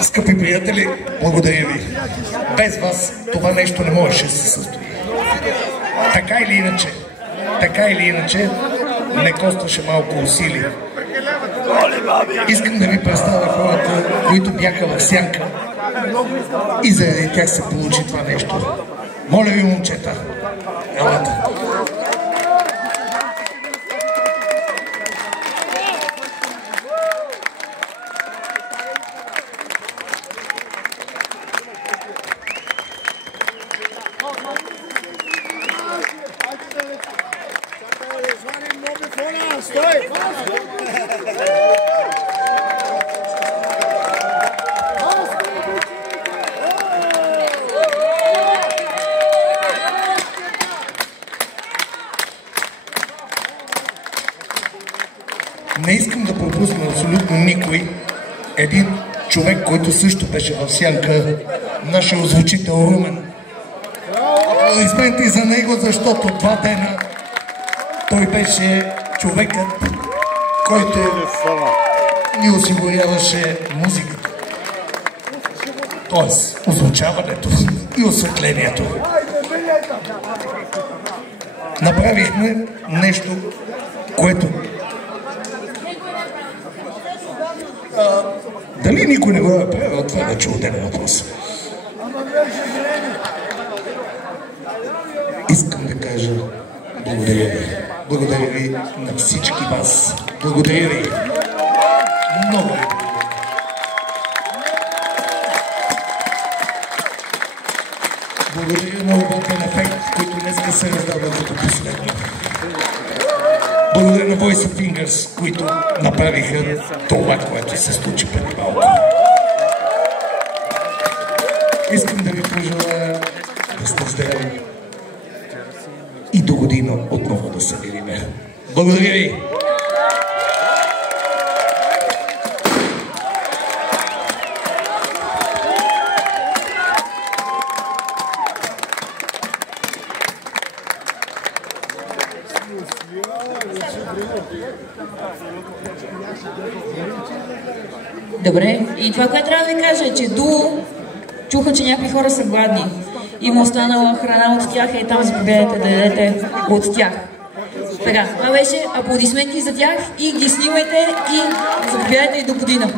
Скъпи приятели, благодаря ви. Без вас това нещо не можеше да се състои. Така или иначе, не костваше малко усилия. Искам да ви представя хората, които бяха в сянка и заради тях се получи това нещо. Моля ви, момчета, елате. Не искам да пропусна абсолютно никой. Един човек, който също беше в сянка, нашия озвучител Румен. Аплодисменти за него, защото 2 дена той беше човекът, който ни осигуряваше музиката. Тоест, озвучаването и осветлението. Направихме нещо, което... Дали никой не го е правил, това вече отделен въпрос. Искам да кажа благодаря ви. Благодаря ви на всички вас. Благодаря ви. Много ви. Благодаря на Urban Effect, които днеска се раздават като последно. Благодаря на Voice of Fingers, които направиха това, което се случи преди малко. Искам да ви пожелая да сте здрави и до година отново да се видиме. Благодаря ви! Добре, и това, което трябва да ви кажа е, че Дуо чуха, че някакви хора са гладни. Има останала храна от тях и там заповядайте да ядете от тях. Така, това беше аплодисменти за тях и ги снимайте и заповядайте и до година.